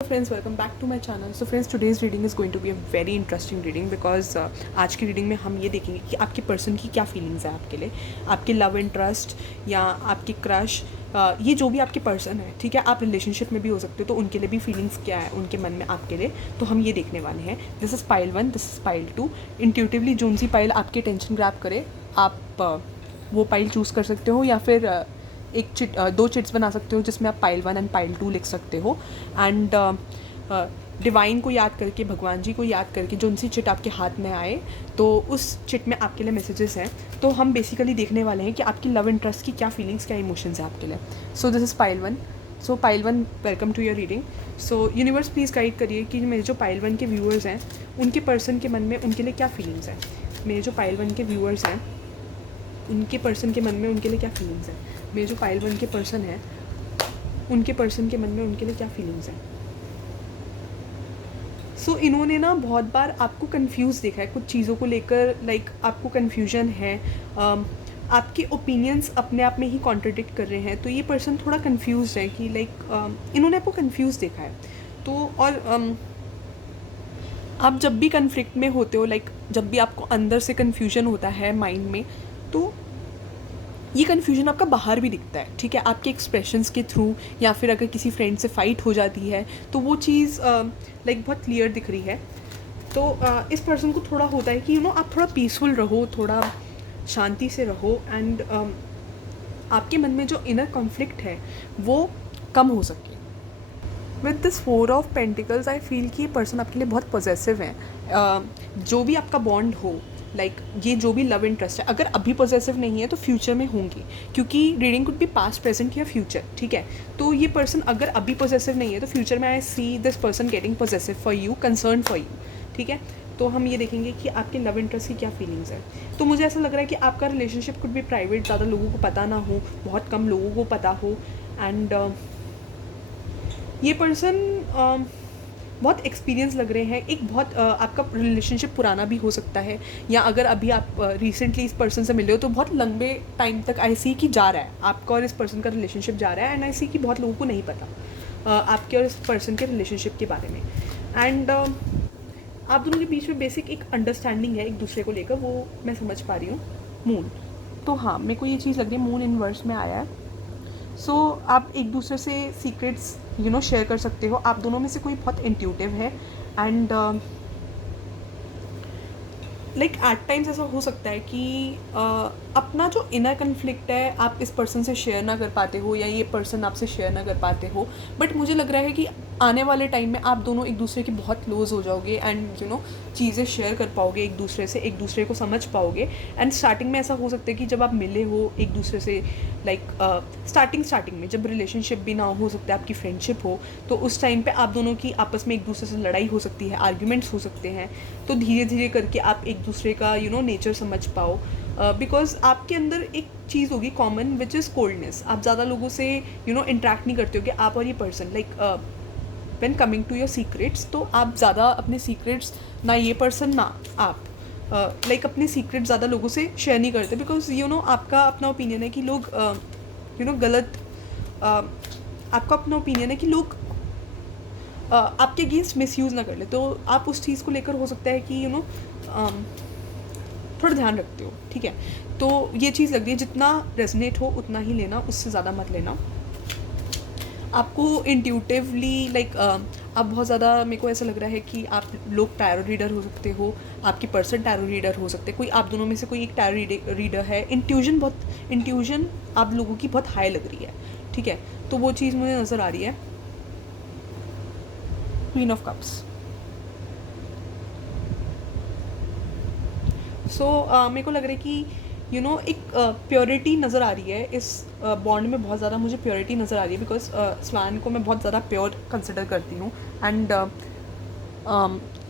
Friends, welcome back to my channel. So friends, today's reading is going to be a very interesting reading because आज की reading में हम ये देखेंगे कि आपके पर्सन की क्या फीलिंग्स है आपके लिए, आपके लव इंटरेस्ट या आपके क्रश, ये जो भी आपके पर्सन है, ठीक है. आप रिलेशनशिप में भी हो सकते हो, तो उनके लिए भी फीलिंग्स क्या है उनके मन में आपके लिए, तो हम ये देखने वाले हैं. This is pile 1, this is pile 2. Intuitively जोन सी पाइल आपकी टेंशन ग्रैब करे, आप वो पाइल चूज़ कर सकते हो, या फिर दो चिट्स बना सकते हो जिसमें आप पाइल 1 एंड पाइल 2 लिख सकते हो. एंड डिवाइन को याद करके, भगवान जी को याद करके जो उनसी चिट आपके हाथ में आए, तो उस चिट में आपके लिए मैसेजेस हैं. तो हम बेसिकली देखने वाले हैं कि आपकी लव इंटरेस्ट की क्या फीलिंग्स, क्या इमोशंस हैं आपके लिए. So this is pile 1. So pile 1, welcome to your reading. So universe please guide करिए कि मेरे जो पाइल 1 के व्यूअर्स हैं उनके पर्सन के मन में उनके लिए क्या फीलिंग्स हैं. मेरे जो पाइल 1 के व्यूअर्स हैं उनके पर्सन के मन में उनके लिए क्या फीलिंग्स हैं. मेरे जो पाइल 1 के पर्सन हैं उनके पर्सन के मन में उनके लिए क्या फीलिंग्स हैं. सो इन्होंने ना बहुत बार आपको कंफ्यूज देखा है कुछ चीज़ों को लेकर. लाइक आपको कन्फ्यूजन है, आपके ओपिनियंस अपने आप में ही कॉन्ट्रडिक्ट कर रहे हैं. तो ये पर्सन थोड़ा कंफ्यूज है कि इन्होंने आपको कंफ्यूज देखा है. तो और आप जब भी कन्फ्लिक्ट में होते हो, जब भी आपको अंदर से कन्फ्यूजन होता है माइंड में, तो ये कन्फ्यूजन आपका बाहर भी दिखता है, ठीक है. आपके एक्सप्रेशंस के थ्रू, या फिर अगर किसी फ्रेंड से फाइट हो जाती है तो वो चीज़ बहुत क्लियर दिख रही है. तो इस पर्सन को थोड़ा होता है कि आप थोड़ा पीसफुल रहो, थोड़ा शांति से रहो, एंड आपके मन में जो इनर कॉन्फ्लिक्ट है वो कम हो सके. With this 4 of pentacles I feel कि ये पर्सन आपके लिए बहुत पॉजेसिव है. जो भी आपका बॉन्ड हो, ये जो भी लव इंटरेस्ट है, अगर अभी पॉजेसिव नहीं है तो फ्यूचर में होंगी, क्योंकि reading could be past, present या फ्यूचर, ठीक है. तो ये पर्सन अगर अभी पॉजेसिव नहीं है तो फ्यूचर में I see this person getting possessive for you, concern for you, ठीक है. तो हम ये देखेंगे कि आपके लव इंटरेस्ट की क्या फीलिंग्स है. तो मुझे ऐसा लग रहा है कि आपका रिलेशनशिप कुड बी प्राइवेट, ज़्यादा लोगों को पता ना हो, बहुत कम लोगों को पता हो. एंड ये पर्सन बहुत एक्सपीरियंस लग रहे हैं. एक बहुत आपका रिलेशनशिप पुराना भी हो सकता है, या अगर अभी आप रिसेंटली इस पर्सन से मिले हो तो बहुत लंबे टाइम तक आई सी कि जा रहा है आपका और इस पर्सन का रिलेशनशिप जा रहा है. एंड आई सी कि बहुत लोगों को नहीं पता आपके और इस पर्सन के रिलेशनशिप के बारे में. एंड आप दोनों के बीच में बेसिक एक अंडरस्टैंडिंग है एक दूसरे को लेकर, वो मैं समझ पा रही हूँ. मून, तो हाँ, मेरे को ये चीज़ लग रही है, मून इनवर्स में आया है. सो आप एक दूसरे से सीक्रेट्स शेयर कर सकते हो. आप दोनों में से कोई बहुत इंट्यूटिव है, एंड एट टाइम्स ऐसा हो सकता है कि अपना जो इनर कन्फ्लिक्ट है आप इस पर्सन से शेयर ना कर पाते हो, या ये पर्सन आपसे शेयर ना कर पाते हो. बट मुझे लग रहा है कि आने वाले टाइम में आप दोनों एक दूसरे के बहुत क्लोज हो जाओगे, एंड चीज़ें शेयर कर पाओगे एक दूसरे से, एक दूसरे को समझ पाओगे. एंड स्टार्टिंग में ऐसा हो सकता है कि जब आप मिले हो एक दूसरे से, स्टार्टिंग में जब रिलेशनशिप भी ना हो सकता है आपकी फ्रेंडशिप हो, तो उस टाइम पे आप दोनों की आपस में एक दूसरे से लड़ाई हो सकती है, आर्ग्यूमेंट्स हो सकते हैं. तो धीरे धीरे करके आप एक दूसरे का नेचर समझ पाओ, बिकॉज आपके अंदर एक चीज़ होगी कॉमन, विच इज़ कोल्डनेस. आप ज़्यादा लोगों से इंटरेक्ट नहीं करते हो कि आप और ये person, when coming to your secrets, तो आप ज़्यादा अपने सीक्रेट्स, ना ये पर्सन ना आप, अपने सीक्रेट ज़्यादा लोगों से शेयर नहीं करते, बिकॉज आपका अपना ओपिनियन है कि लोग गलत, आपका अपना ओपिनियन है कि लोग आपके अगेंस्ट मिसयूज़ ना कर ले. तो आप उस चीज़ को लेकर हो सकता है कि थोड़ा ध्यान रखते हो, ठीक है. तो ये चीज़ लग रही है, जितना रेजनेट हो उतना ही लेना, उससे ज़्यादा मत लेना. आपको इंट्यूटिवली आप बहुत ज़्यादा, मेरे को ऐसा लग रहा है कि आप लोग टैरो रीडर हो सकते हो, आपके पर्सन टैरो रीडर हो सकते हैं, कोई आप दोनों में से कोई एक टैरो रीडर है. इंट्यूजन आप लोगों की बहुत हाई लग रही है, ठीक है. तो वो चीज़ मुझे नज़र आ रही है. Queen of cups. सो मेरे को लग रहा है कि एक प्योरिटी नज़र आ रही है इस बॉन्ड में. बहुत ज़्यादा मुझे प्योरिटी नज़र आ रही है, बिकॉज स्वान को मैं बहुत ज़्यादा प्योर कंसिडर करती हूँ. एंड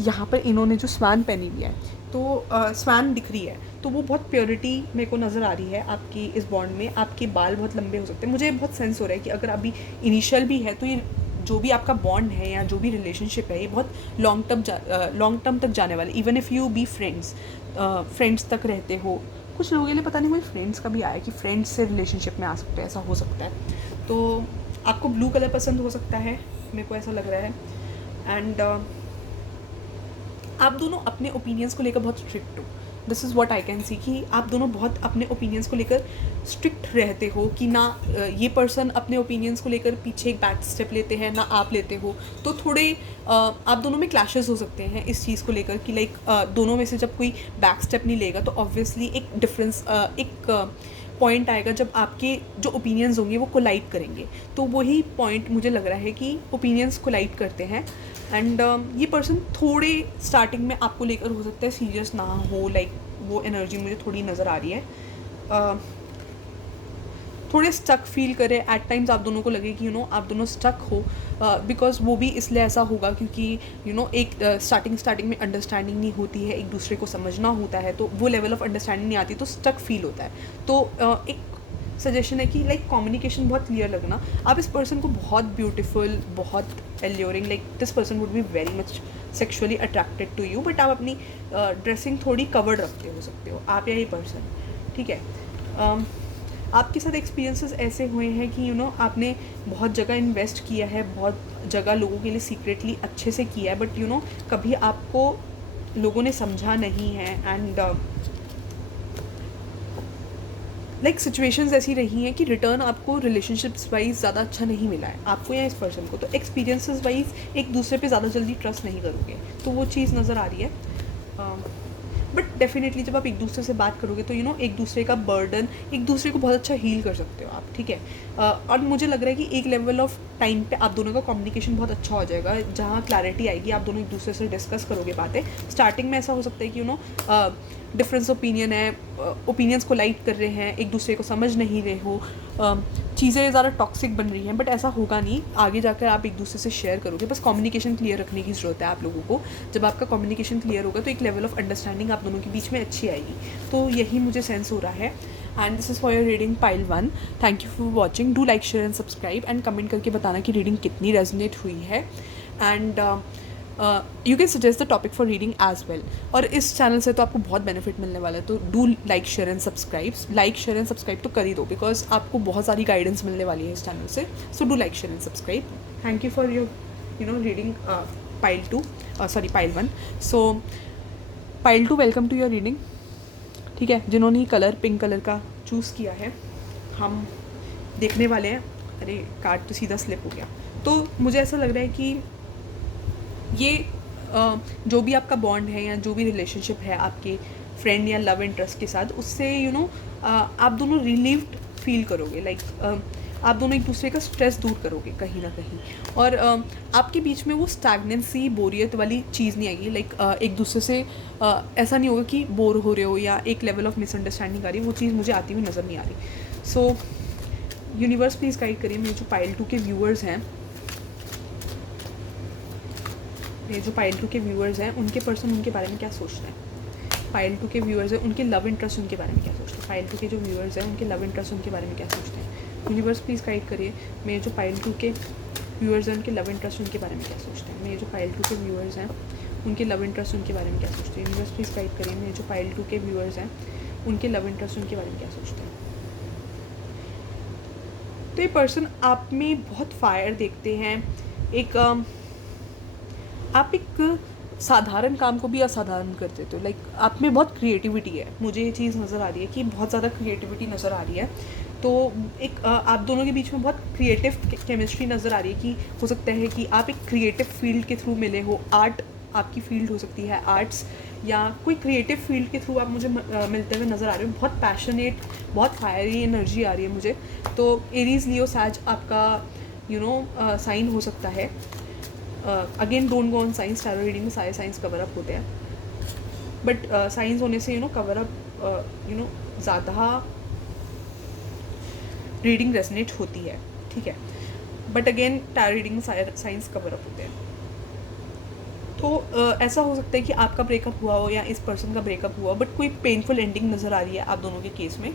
यहाँ पर इन्होंने जो स्वान पहनी हुई है, तो स्वान दिख रही है, तो वो बहुत प्योरिटी मेरे को नज़र आ रही है आपकी इस बॉन्ड में. आपके बाल बहुत लंबे हो सकते हैं. मुझे बहुत सेंस हो रहा है कि अगर अभी इनिशियल भी है, तो ये जो भी आपका बॉन्ड है या जो भी रिलेशनशिप है, ये बहुत लॉन्ग टर्म तक जाने वाला है. Even if you be friends तक रहते हो. कुछ लोगों के लिए पता नहीं, कोई फ्रेंड्स का भी आया कि फ्रेंड्स से रिलेशनशिप में आ सकते हैं, ऐसा हो सकता है. तो आपको ब्लू कलर पसंद हो सकता है, मेरे को ऐसा लग रहा है. एंड आप दोनों अपने ओपिनियंस को लेकर बहुत स्ट्रिक्ट हो. This is what I can see कि आप दोनों बहुत अपने ओपिनियंस को लेकर स्ट्रिक्ट रहते हो कि ना ये पर्सन अपने ओपिनियंस को लेकर पीछे एक बैक स्टेप लेते हैं ना आप लेते हो. तो थोड़े आप दोनों में क्लैशेस हो सकते हैं इस चीज़ को लेकर कि लाइक दोनों में से जब कोई बैक स्टेप नहीं लेगा तो ऑब्वियसली एक डिफरेंस एक पॉइंट आएगा जब आपके जो ओपिनियंस होंगे वो कोलाइड करेंगे. तो वही पॉइंट मुझे लग रहा है कि ओपिनियंस कोलाइड करते हैं. एंड ये पर्सन थोड़े स्टार्टिंग में आपको लेकर हो सकता है सीरियस ना हो. लाइक वो एनर्जी मुझे थोड़ी नज़र आ रही है. थोड़े स्टक फील करे एट टाइम्स. आप दोनों को लगे कि आप दोनों स्टक हो बिकॉज वो भी इसलिए ऐसा होगा क्योंकि एक स्टार्टिंग में अंडरस्टैंडिंग नहीं होती है, एक दूसरे को समझना होता है, तो वो लेवल ऑफ अंडरस्टैंडिंग नहीं आती तो स्टक फील होता है. तो एक सजेशन है कि लाइक कम्युनिकेशन बहुत क्लियर लगना. आप इस पर्सन को बहुत ब्यूटीफुल, बहुत alluring, like this person would be very much sexually attracted to you, but आप अपनी ड्रेसिंग थोड़ी कवर्ड रखते हो सकते हो आप या ये पर्सन. ठीक है. आपके साथ एक्सपीरियंसेस ऐसे हुए हैं कि आपने बहुत जगह इन्वेस्ट किया है, बहुत जगह लोगों के लिए सीक्रेटली अच्छे से किया है, बट कभी आपको लोगों ने समझा नहीं है. एंड लाइक सिचुएशंस ऐसी रही हैं कि रिटर्न आपको रिलेशनशिप्स वाइज ज़्यादा अच्छा नहीं मिला है, आपको या इस पर्सन को. तो एक्सपीरियंसेस वाइज एक दूसरे पे ज़्यादा जल्दी ट्रस्ट नहीं करोगे, तो वो चीज़ नज़र आ रही है. बट डेफिनेटली जब आप एक दूसरे से बात करोगे तो एक दूसरे का बर्डन, एक दूसरे को बहुत अच्छा हील कर सकते हो आप. ठीक है. और मुझे लग रहा है कि एक लेवल ऑफ टाइम पे आप दोनों का कम्युनिकेशन बहुत अच्छा हो जाएगा, जहाँ क्लैरिटी आएगी, आप दोनों एक दूसरे से डिस्कस करोगे बातें. स्टार्टिंग में ऐसा हो सकता है कि डिफरेंस ओपिनियन है, ओपिनियंस को लाइट कर रहे हैं, एक दूसरे को समझ नहीं रहे हो, चीज़ें ज़्यादा टॉक्सिक बन रही हैं, बट ऐसा होगा नहीं. आगे जाकर आप एक दूसरे से शेयर करोगे. बस कम्युनिकेशन क्लियर रखने की ज़रूरत है आप लोगों को. जब आपका कम्युनिकेशन क्लियर होगा तो एक लेवल ऑफ अंडरस्टैंडिंग आप दोनों के बीच में अच्छी आएगी. तो यही मुझे सेंस हो रहा है. And this is for your reading pile 1. Thank you for watching. Do like, share and subscribe and comment करके बताना कि रीडिंग कितनी रेजोनेट हुई है. And you can suggest the topic for reading as well. और इस चैनल से तो आपको बहुत बेनिफिट मिलने वाला है. तो do like, share and subscribe. Like, share and subscribe तो कर ही दो बिकॉज आपको बहुत सारी गाइडेंस मिलने वाली है इस चैनल से. So do like, share and subscribe. Thank you for your reading pile 2, sorry pile 1. So pile 2, welcome to your reading. ठीक है. जिन्होंने ही कलर पिंक कलर का चूज़ किया है, हम देखने वाले हैं. अरे कार्ड तो सीधा स्लिप हो गया. तो मुझे ऐसा लग रहा है कि ये जो भी आपका बॉन्ड है या जो भी रिलेशनशिप है आपके फ्रेंड या लव इंटरेस्ट के साथ, उससे आप दोनों रिलीव्ड फील करोगे. लाइक आप दोनों एक दूसरे का स्ट्रेस दूर करोगे कहीं ना कहीं. और आपके बीच में वो स्टैग्नेंसी, बोरियत वाली चीज़ नहीं आएगी. लाइक एक दूसरे से ऐसा नहीं होगा कि बोर हो रहे हो या एक लेवल ऑफ मिसअंडरस्टैंडिंग आ रही है. वो चीज़ मुझे आती हुई नज़र नहीं आ रही. सो यूनिवर्स प्लीज़ गाइड करिए मेरे जो पाइल 2 के व्यूअर्स हैं, ये जो पाइल 2 के व्यूअर्स हैं उनके पर्सन उनके बारे में क्या सोचते हैं. पाइल 2 के व्यूअर्स हैं उनके लव इंटरेस्ट उनके बारे में क्या सोचते हैं. पाइल 2 के जो व्यूअर्स हैं उनके लव इंटरेस्ट उनके बारे में क्या सोचते हैं. यूनिवर्स प्लीज़ गाइड करिए मेरे जो पाइल 2 के व्यूअर्स हैं उनके लव इंटरेस्ट उनके बारे में क्या सोचते हैं. मेरे जो पाइल 2 के व्यूअर्स हैं उनके लव इंटरेस्ट उनके बारे में क्या सोचते हैं. यूनिवर्स प्लीज़ गाइड करिए मेरे जो पाइल 2 के व्यूअर्स हैं उनके लव इंटरेस्ट उनके बारे में क्या सोचते हैं. तो ये पर्सन आप में बहुत फायर देखते हैं. एक आप एक साधारण काम को भी असाधारण कर देते हो. लाइक आप में बहुत क्रिएटिविटी है. मुझे ये चीज़ नज़र आ रही है कि बहुत ज़्यादा क्रिएटिविटी नज़र आ रही है. तो एक आप दोनों के बीच में बहुत क्रिएटिव केमिस्ट्री नज़र आ रही है कि हो सकता है कि आप एक क्रिएटिव फील्ड के थ्रू मिले हो. आर्ट आपकी फील्ड हो सकती है, आर्ट्स या कोई क्रिएटिव फील्ड के थ्रू आप मुझे मिलते हुए नज़र आ रहे हो. बहुत पैशनेट, बहुत फायरी एनर्जी आ रही है मुझे. तो एरीज, लियो, सैज आपका साइन हो सकता है. Again don't go on science. Tarot reading में सारे साइंस कवर अप होते हैं, बट साइंस होने से कवर अप ज़्यादा रीडिंग रेजनेट होती है. ठीक है. बट अगेन टैरो रीडिंग में साइंस कवर अप होते हैं. तो ऐसा हो सकता है कि आपका ब्रेकअप हुआ हो या इस पर्सन का ब्रेकअप हुआ, बट कोई पेनफुल एंडिंग नज़र आ रही है आप दोनों के केस में,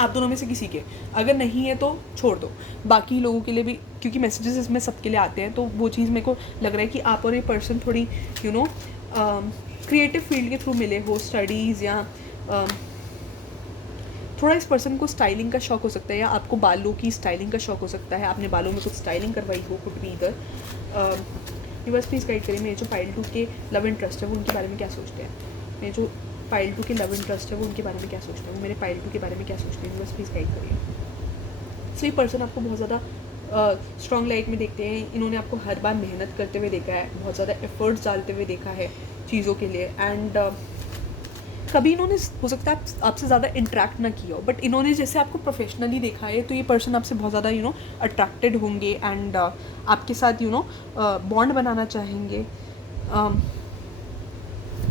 आप दोनों में से किसी के. अगर नहीं है तो छोड़ दो. बाकी लोगों के लिए भी, क्योंकि मैसेजेस इसमें सबके लिए आते हैं, तो वो चीज़ मेरे को लग रहा है कि आप और ये पर्सन थोड़ी क्रिएटिव फील्ड के थ्रू मिले हो. स्टडीज़ या थोड़ा इस पर्सन को स्टाइलिंग का शौक हो सकता है, या आपको बालों की स्टाइलिंग का शौक हो सकता है. आपने बालों में कुछ स्टाइलिंग करवाई हो, कुछ भी इधर. यूनिवर्स प्लीज़ गाइड करिए मेरे जो पाइल 2 के लव इंटरेस्ट है वो उनके बारे में क्या सोचते हैं, मेरे जो पाइल 2 के लव इंटरेस्ट है वो उनके बारे में क्या सोचते हैं, वो मेरे पाइल 2 के बारे में क्या सोचते हैं, यूनिवर्स प्लीज़ गाइड करिए। सो ये पर्सन आपको बहुत ज़्यादा स्ट्रॉन्ग लाइट में देखते हैं, इन्होंने आपको हर बार मेहनत करते हुए देखा है, बहुत ज़्यादा एफर्ट्स डालते हुए देखा है चीज़ों के लिए, एंड कभी इन्होंने हो सकता है आपसे ज़्यादा इंटरेक्ट ना किया हो, बट इन्होंने जैसे आपको प्रोफेशनली देखा है तो ये पर्सन आपसे बहुत ज़्यादा अट्रैक्टेड होंगे एंड आपके साथ बॉन्ड बनाना चाहेंगे।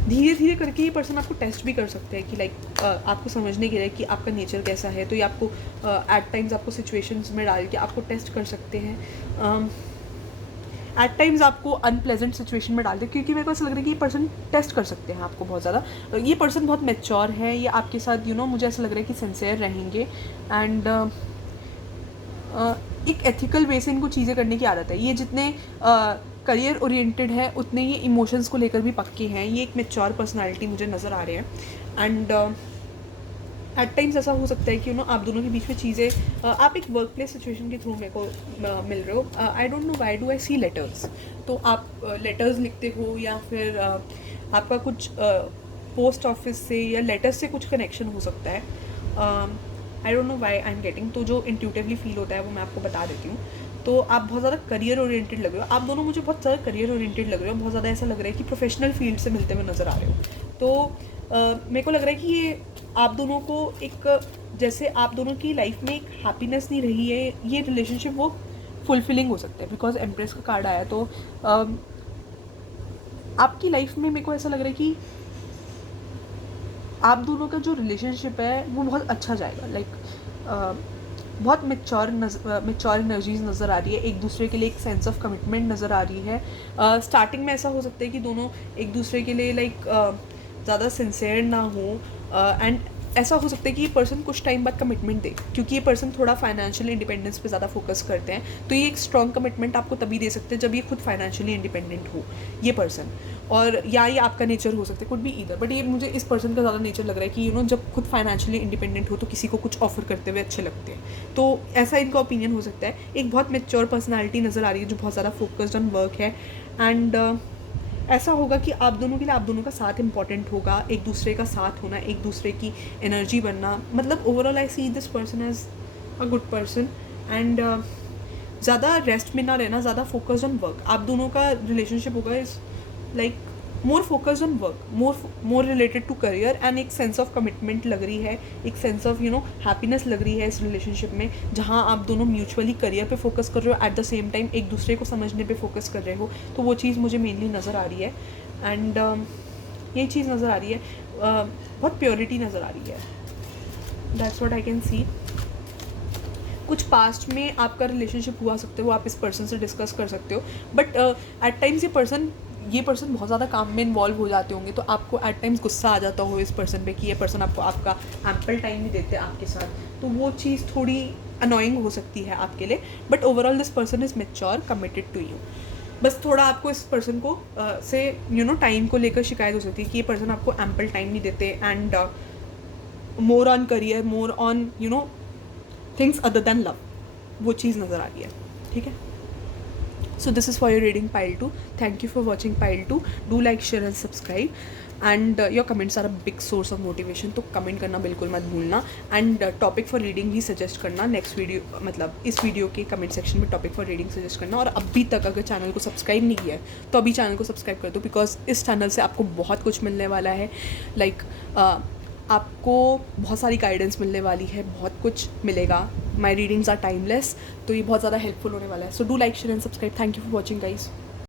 धीरे धीरे करके ये पर्सन आपको टेस्ट भी कर सकते हैं कि लाइक आपको समझने के लिए कि आपका नेचर कैसा है, तो ये आपको एट टाइम्स आपको सिचुएशंस में डाल के आपको टेस्ट कर सकते हैं, एट टाइम्स आपको अनप्लेजेंट सिचुएशन में डालते हैं, क्योंकि मेरे को ऐसा लग रहा है कि ये पर्सन टेस्ट कर सकते हैं आपको बहुत ज़्यादा। ये पर्सन बहुत मैच्योर है, ये आपके साथ मुझे ऐसा लग रहा है कि सिंसियर रहेंगे एंड एक एथिकल वे से इनको चीज़ें करने की आदत है। ये जितने करियर ओरिएंटेड है उतने ये इमोशंस को लेकर भी पक्के हैं, ये एक मैच्योर पर्सनालिटी मुझे नज़र आ रहे हैं एंड एट टाइम्स ऐसा हो सकता है कि आप दोनों के बीच में चीज़ें आप एक वर्क प्लेस सिचुएशन के थ्रू मेरे को मिल रहे हो। I don't know why do I see letters, तो आप लेटर्स लिखते हो या फिर आपका कुछ पोस्ट ऑफिस से या लेटर्स से कुछ कनेक्शन हो सकता है। आई don't know why I am getting, तो जो इंट्यूटिवली फील होता है वो मैं आपको बता देती हूँ। तो आप बहुत ज़्यादा करियर ओरिएंटेड लग रहे हो, आप दोनों मुझे बहुत ज़्यादा करियर ओरिएंटेड लग रहे हो, बहुत ज़्यादा ऐसा लग रहा है कि प्रोफेशनल फील्ड से मिलते हुए नज़र आ रहे हो। तो मेरे को लग रहा है कि ये आप दोनों को एक जैसे आप दोनों की लाइफ में एक हैप्पीनेस नहीं रही है, ये रिलेशनशिप वो फुलफिलिंग हो सकता है, बिकॉज एम्प्रेस का कार्ड आया। तो आपकी लाइफ में मेरे को ऐसा लग रहा है कि आप दोनों का जो रिलेशनशिप है वो बहुत अच्छा जाएगा, लाइक बहुत मेच्योर एनर्जीज नज़र आ रही है, एक दूसरे के लिए एक सेंस ऑफ कमिटमेंट नज़र आ रही है। स्टार्टिंग में ऐसा हो सकता है कि दोनों एक दूसरे के लिए लाइक ज़्यादा सिंसियर ना हो एंड ऐसा हो सकता है कि ये पर्सन कुछ टाइम बाद कमिटमेंट दे, क्योंकि ये पर्सन थोड़ा फाइनेंशियल इंडिपेंडेंस पे ज़्यादा फोकस करते हैं, तो ये एक स्ट्रॉन्ग कमिटमेंट आपको तभी दे सकते हैं जब ये खुद फाइनेंशियली इंडिपेंडेंट हो ये पर्सन, और या ये आपका नेचर हो सकता है, कुड बी ईदर, बट ये मुझे इस पर्सन का ज़्यादा नेचर लग रहा है कि जब खुद फाइनेंशियली इंडिपेंडेंट हो तो किसी को कुछ ऑफर करते हुए अच्छे लगते हैं, तो ऐसा इनका ओपिनियन हो सकता है। एक बहुत मेच्योर पर्सनैलिटी नज़र आ रही है जो बहुत ज़्यादा फोकस्ड ऑन वर्क है एंड ऐसा होगा कि आप दोनों के लिए आप दोनों का साथ इंपॉर्टेंट होगा, एक दूसरे का साथ होना, एक दूसरे की एनर्जी बनना, मतलब overall I see this person as a good person and ज़्यादा रेस्ट में ना रहना, ज़्यादा फोकस्ड ऑन वर्क। आप दोनों का रिलेशनशिप होगा is like more focused on work, more related to career and एक सेंस ऑफ कमिटमेंट लग रही है, एक सेंस ऑफ हैप्पीनेस लग रही है इस रिलेशनशिप में, जहाँ आप दोनों म्यूचुअली करियर पे फोकस कर रहे हो, एट द सेम टाइम एक दूसरे को समझने पे फोकस कर रहे हो, तो वो चीज़ मुझे मेनली नज़र आ रही है एंड यही चीज़ नज़र आ रही है, बहुत प्योरिटी नज़र आ रही है, that's what I can see. कुछ पास्ट में आपका रिलेशनशिप हुआ सकता है, वो आप इस पर्सन से डिस्कस कर सकते हो, बट एट टाइम्स ये पर्सन बहुत ज़्यादा काम में इन्वॉल्व हो जाते होंगे, तो आपको एट टाइम्स गुस्सा आ जाता हो इस पर्सन पे कि ये पर्सन आपको आपका एम्पल टाइम नहीं देते आपके साथ, तो वो चीज़ थोड़ी अनोइंग हो सकती है आपके लिए, but overall this person is mature committed to you. बस थोड़ा आपको इस पर्सन को से टाइम को लेकर शिकायत हो सकती है कि ये पर्सन आपको एम्पल टाइम नहीं देते and more on career, more on things other than love, वो चीज़ नज़र आ रही है। ठीक है, so this is for your reading pile 2. Thank you for watching pile 2. Do like, share and subscribe and your comments are a big source of motivation, तो comment करना बिल्कुल मत भूलना एंड टॉपिक फॉर रीडिंग भी suggest करना next video, मतलब इस video के कमेंट सेक्शन में टॉपिक फॉर रीडिंग सजेस्ट करना। और अभी तक अगर चैनल को सब्सक्राइब नहीं किया है तो अभी चैनल को सब्सक्राइब कर दो, बिकॉज इस चैनल से आपको बहुत कुछ मिलने वाला है, लाइक आपको बहुत सारी गाइडेंस मिलने वाली है, बहुत कुछ मिलेगा, माई रीडिंग्स आर टाइमलेस, तो ये बहुत ज़्यादा हेल्पफुल होने वाला है। सो do like, share and subscribe. Thank you for watching guys.